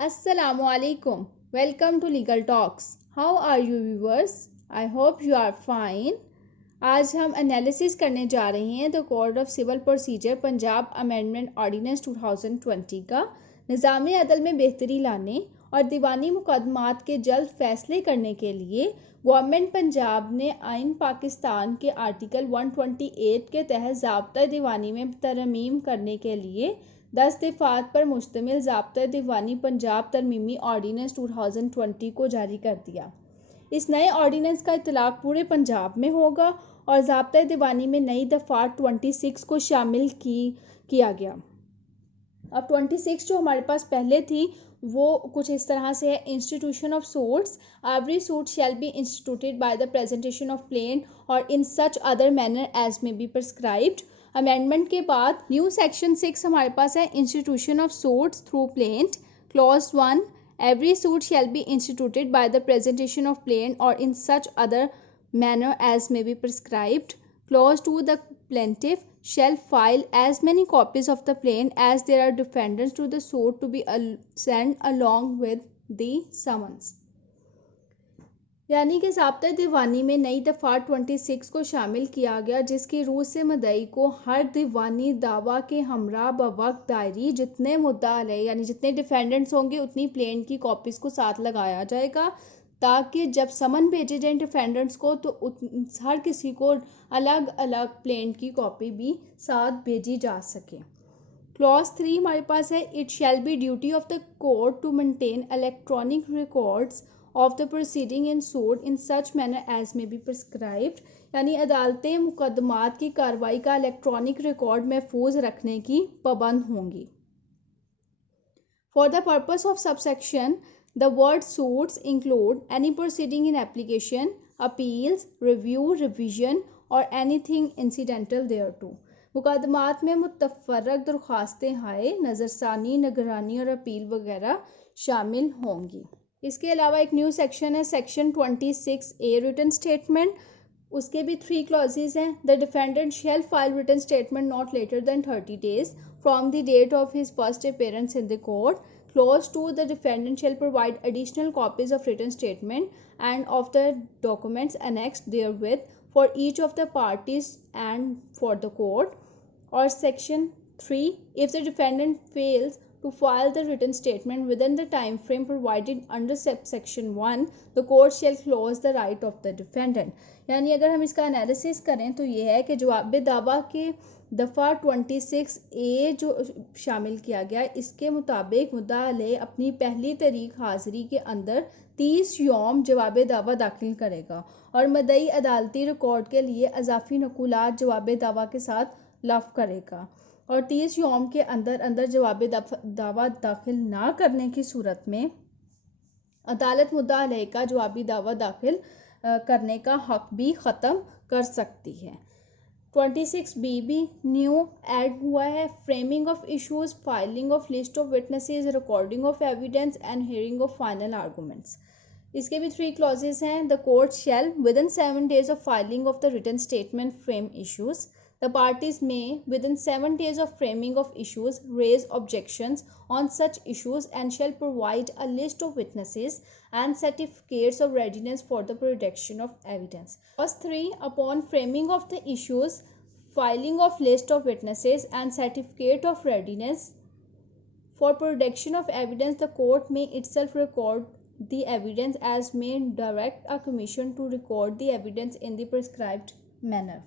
Assalamualaikum. Welcome to Legal Talks. How are you viewers? I hope you are fine. आज हम analysis करने जा रहे हैं the code of civil procedure Punjab amendment ordinance 2020 का निज़ाम अदल में बेहतरी लाने और दीवानी मुकदमात के जल्द फैसले करने के लिए गवर्नमेंट पंजाब ने आइन पाकिस्तान के आर्टिकल 128 के तहत ज़ाब्ता दीवानी में तरमीम करने के लिए 10 दफ़ात पर मुश्तमिल ज़ाब्ता दीवानी पंजाब तरमीमी ऑर्डिनेंस 2020 को जारी कर दिया। इस नए ऑर्डिनेंस का इतलाक़ पूरे पंजाब में होगा और ज़ाब्ता दीवानी में नई दफ़ात 26 को शामिल किया गया। अब 26 जो हमारे पास पहले थी वो कुछ इस तरह से है। Institution of suits, every suit shall be instituted by the presentation of plaint or in such other manner as may be prescribed. Amendment के बाद न्यू सेक्शन 6 हमारे पास है institution of suits through plaint. Clause 1, every suit shall be instituted by the presentation of plaint or in such other manner as may be prescribed. Clause 2, the plaintiff shall file as many copies of the plain as there are defendants to the suit to be sent along with the summons. यानी कि ज़ाब्ता दीवानी में नई दफ़ा 26 को शामिल किया गया, जिसकी रूह से मदई को हर दीवानी दावा के हमरा बवक्त दायरी जितने मुद्दा अलैह यानी जितने डिफेंडेंट्स होंगे उतनी प्लेन की कॉपीज़ को साथ लगाया जाएगा, ताकि जब समन भेजे जाए डिफेंडेंट्स को तो हर किसी को अलग अलग प्लेन की कॉपी भी साथ भेजी जा सके। क्लॉज 3 हमारे पास है, it shall be duty of the court to maintain electronic records of the proceeding in suit in such manner as may be prescribed, यानी अदालतें मुकदमात की कार्रवाई का इलेक्ट्रॉनिक रिकॉर्ड महफूज रखने की पाबंद होंगी। For the purpose of subsection the word suits include any proceeding in application, appeals, review, revision or anything incidental thereto. मुकदमात में मुतफ़र्रक़ दरख्वास्तें हाय, नज़रसानी, निगरानी और अपील वगैरह शामिल होंगी। इसके अलावा एक न्यू सेक्शन है सेक्शन 26A रिटन स्टेटमेंट। उसके भी 3 क्लॉजेज हैं। The defendant shall file written statement not later than 30 days from the date of his first appearance in the court. Clause 2, the defendant shall provide additional copies of written statement and of the documents annexed therewith for each of the parties and for the court. Or Section 3, if the defendant fails to file the written statement within the time frame provided under Section 1, the court shall close the right of the defendant. यानी अगर हम इसका analysis करें तो ये है कि जवाब दावा के दफ़ा 26A जो शामिल किया गया, इसके मुताबिक मुद्दा अलैह अपनी पहली तारीख हाज़िरी के अंदर 30 यौम जवाब दावा दाखिल करेगा और मदई अदालती रिकॉर्ड के लिए अजाफी नकुलात जवाब दावा के साथ लफ़ करेगा और 30 यौम के अंदर अंदर जवाब दावा दाखिल ना करने की सूरत में अदालत मुद्दा अलैह का जवाबी दावा दाखिल करने का हक भी ख़त्म कर सकती है। 26B भी न्यू ऐड हुआ है, framing of issues, filing of list of witnesses, recording of evidence and hearing of final arguments. इसके भी 3 क्लॉजेज हैं। The court shall within 7 days of filing of the written statement frame issues. The parties may, within 7 days of framing of issues, raise objections on such issues and shall provide a list of witnesses and certificates of readiness for the production of evidence. Clause 3, upon framing of the issues, filing of list of witnesses and certificate of readiness for production of evidence, the court may itself record the evidence as may direct a commission to record the evidence in the prescribed manner.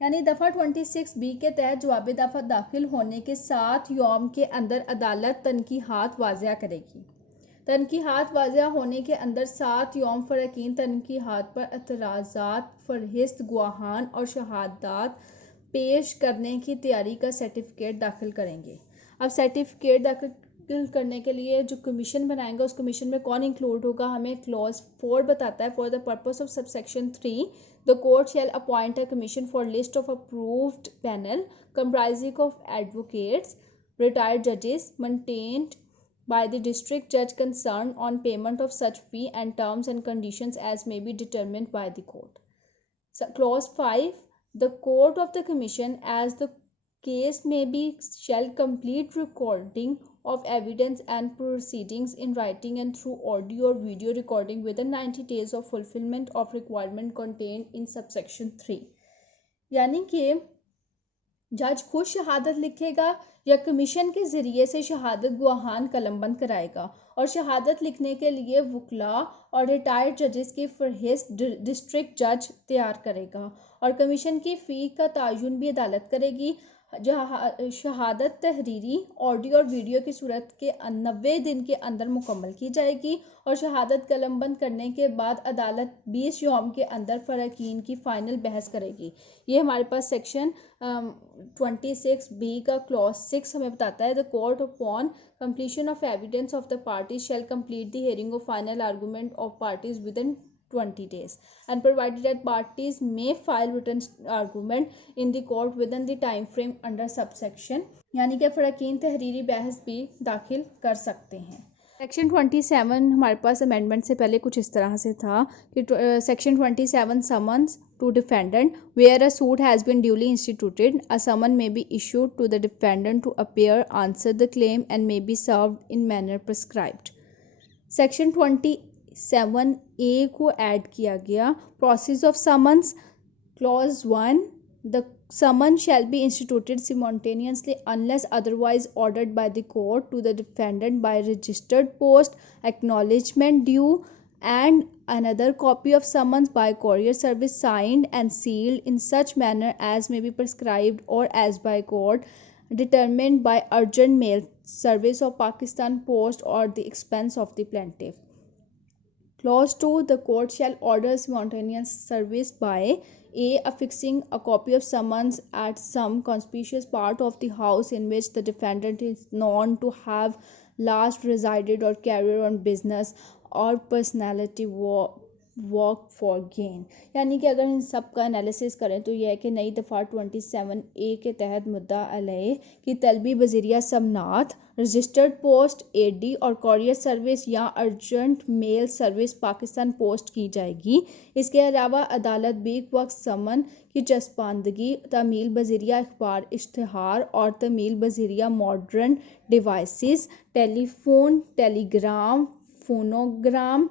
यानी दफ़ा 26B के तहत जवाब दफ़ा दाखिल होने के 7 यौम के अंदर अदालत तनकीहात वाज़िया करेगी। तनकीहात वाज़िया होने के अंदर 7 यौम फ़रकीन तनकीहात पर एतराज़ात, फ़हरिस्त, गुआहान और शहादात पेश करने की तैयारी का सर्टिफिकेट दाखिल करेंगे। अब सर्टिफिकेट दाखिल करने के लिए जो कमीशन बनाएंगे उस कमीशन में कौन इंक्लूड होगा, हमें क्लॉज 4 बताता है। For the purpose of subsection 3, the court shall appoint a commission for list of approved panel comprising of advocates, retired judges, maintained by the district judge concerned on payment of such fee and terms and conditions as may be determined by the court. So, clause 5, the court of the commission as the case may be shall complete recording of evidence and proceedings in writing and through audio or video recording within 90 days of fulfillment of requirement contained in subsection 3। यानी कि जज खुद शहादत लिखेगा या commission के ज़रिए से शहादत गवाहान कलमबंद कराएगा, और शहादत लिखने के लिए वकला और रिटायर्ड जजेस की फहरिस्त डिस्ट्रिक्ट जज तैयार करेगा, और कमीशन की फ़ी का तयन भी अदालत करेगी। शहादत तहरीरी, ऑडियो और वीडियो की सूरत के 90 दिन के अंदर मुकम्मल की जाएगी, और शहादत कलमबंद करने के बाद अदालत 20 यौम के अंदर फ़राकीन की फ़ाइनल बहस करेगी। ये हमारे पास सेक्शन 26B का क्लॉज 6 हमें बताता है, the court upon completion of evidence of the parties shall complete the hearing of final argument of parties within 20 days and provided that parties may file written argument in the court within the time frame under subsection, यानी कि फ़राकीन तहरीरी बहस भी दाखिल कर सकते हैं। Section 27 हमारे पास amendment से पहले कुछ इस तरह से था कि section 27 summons to defendant where a suit has been duly instituted, a summon may be issued to the defendant to appear, answer the claim and may be served in manner prescribed। Section 27A को add किया गया। Process of summons, clause 1, the summons shall be instituted simultaneously unless otherwise ordered by the court to the defendant by registered post, acknowledgement due and another copy of summons by courier service signed and sealed in such manner as may be prescribed or as by court determined by urgent mail service of Pakistan Post or the expense of the plaintiff। Clause 2, the court shall order simultaneous service by A. affixing a copy of summons at some conspicuous part of the house in which the defendant is known to have last resided or carried on business और personality work for gain. यानी कि अगर इन सब का analysis करें तो यह है कि नई दफ़ा 27A के तहत मुद्दा अलय की तलबी बज़रिया समनात, रजिस्टर्ड पोस्ट AD और कॉरियर सर्विस या urgent mail service Pakistan post की जाएगी। इसके अलावा अदालत बीक वक्त समन की चस्पानदगी, तमील बज़रिया अखबार इश्तहार और तमील बज़रिया modern devices, telephone, telegram, phonogram,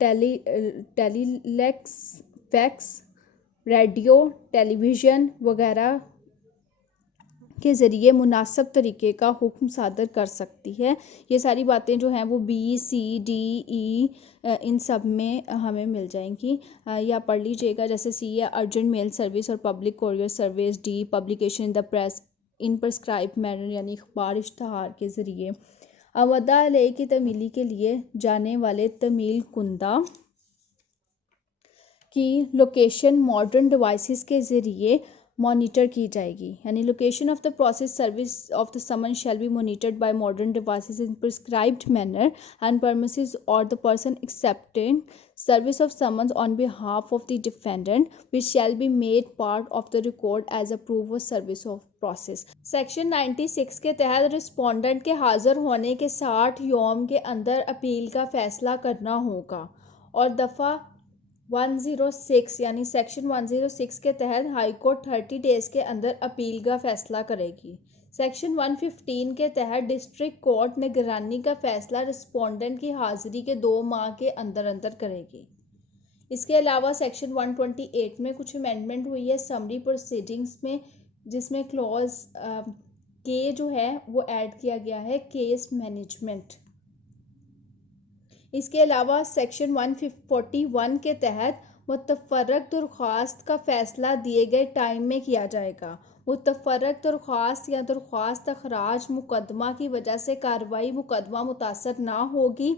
telex, fax, radio, television वगैरह के ज़रिए मुनासिब तरीके का हुक्म सादर कर सकती है। ये सारी बातें जो हैं वो B, C, D, E इन सब में हमें मिल जाएंगी, या पढ़ लीजिएगा। जैसे C है अर्जेंट मेल सर्विस और public courier service, D publication in the press in prescribe manner यानी अखबार इश्तहार के ज़रिए। मुद्दा अलय की तमीली के लिए जाने वाले तमील कुंदा की लोकेशन मॉडर्न डिवाइसेस के ज़रिए मॉनिटर की जाएगी। यानी location of the process service of the summons shall be monitored by modern devices in prescribed manner and premises or the person accepting service of summons on behalf of the defendant which shall be made part of the record as a proof of service of process. Section 96 के तहत respondent के हाजिर होने के 60 यौम के अंदर appeal का फैसला करना होगा, और दफ़ा 106 यानी सेक्शन 106 के तहत हाई कोर्ट 30 डेज़ के अंदर अपील का फ़ैसला करेगी। सेक्शन 115 के तहत डिस्ट्रिक्ट कोर्ट निगरानी का फ़ैसला रिस्पोंडेंट की हाज़िरी के 2 माह के अंदर अंदर करेगी। इसके अलावा सेक्शन 128 में कुछ अमेंडमेंट हुई है समरी प्रोसीडिंग्स में, जिसमें क्लॉज के जो है वो ऐड किया गया है केस मैनेजमेंट। इसके अलावा सेक्शन 141 के तहत मुतफ़र्रक़ दरख्वास्त का फ़ैसला दिए गए टाइम में किया जाएगा। मुतफ़र्रक़ दरख्वास्त या दरख्वास्त अखराज मुकदमा की वजह से कार्रवाई मुकदमा मुतासर ना होगी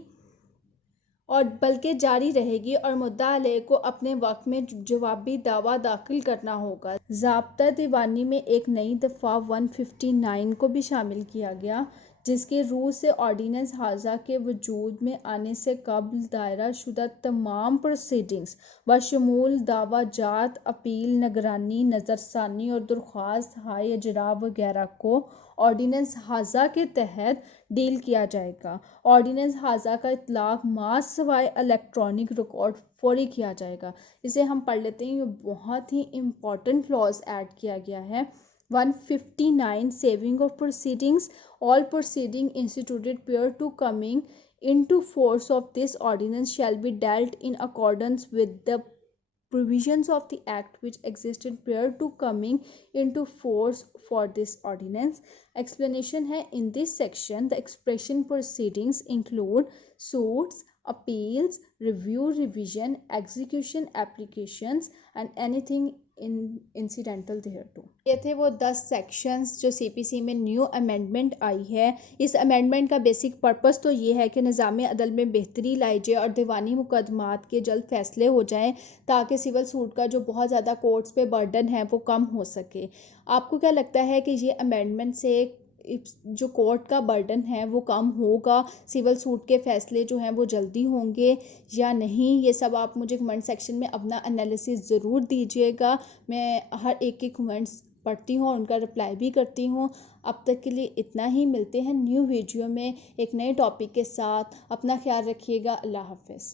और बल्कि जारी रहेगी, और मुद्दा अलय को अपने वक्त में जवाबी दावा दाखिल करना होगा। ज़ाब्ता दीवानी में एक नई दफ़ा 159 को भी शामिल किया गया, जिसकी रूह से ऑर्डिनेंस हाजा के वजूद में आने से कबल दायरा शुदा तमाम प्रोसीडिंग्स बशमूल दावा जात, अपील, निगरानी, नज़रसानी और दरख्वास्त हाई अजरा वगैरह को ऑर्डिनेंस हाजा के तहत डील किया जाएगा। ऑर्डिनेंस हाजा का इतलाक मास सवाए इलेक्ट्रॉनिक रिकॉर्ड फौरी किया जाएगा। इसे हम पढ़ लेते हैं। ये बहुत ही इम्पॉर्टेंट क्लॉज ऐड किया गया है 159 saving of proceedings. All proceeding instituted prior to coming into force of this ordinance shall be dealt in accordance with the provisions of the act which existed prior to coming into force for this ordinance. Explanation है, in this section the expression proceedings include suits, appeals, review, revision, execution, applications and anything incidental thereto. ये थे वो 10 sections जो CPC में new amendment आई है। इस amendment का basic purpose तो ये है कि निज़ाम अदल में बेहतरी लाई जाए और दीवानी मुकदमात के जल्द फैसले हो जाएं ताकि सिविल सूट का जो बहुत ज़्यादा कोर्ट्स पे बर्डन है वो कम हो सके। आपको क्या लगता है कि ये अमेंडमेंट से जो कोर्ट का बर्डन है वो कम होगा, सिविल सूट के फैसले जो हैं वो जल्दी होंगे या नहीं? ये सब आप मुझे कमेंट सेक्शन में अपना एनालिसिस ज़रूर दीजिएगा। मैं हर एक के कमेंट्स पढ़ती हूँ और उनका रिप्लाई भी करती हूँ। अब तक के लिए इतना ही, मिलते हैं न्यू वीडियो में एक नए टॉपिक के साथ। अपना ख्याल रखिएगा। अल्लाह हाफ़िज़।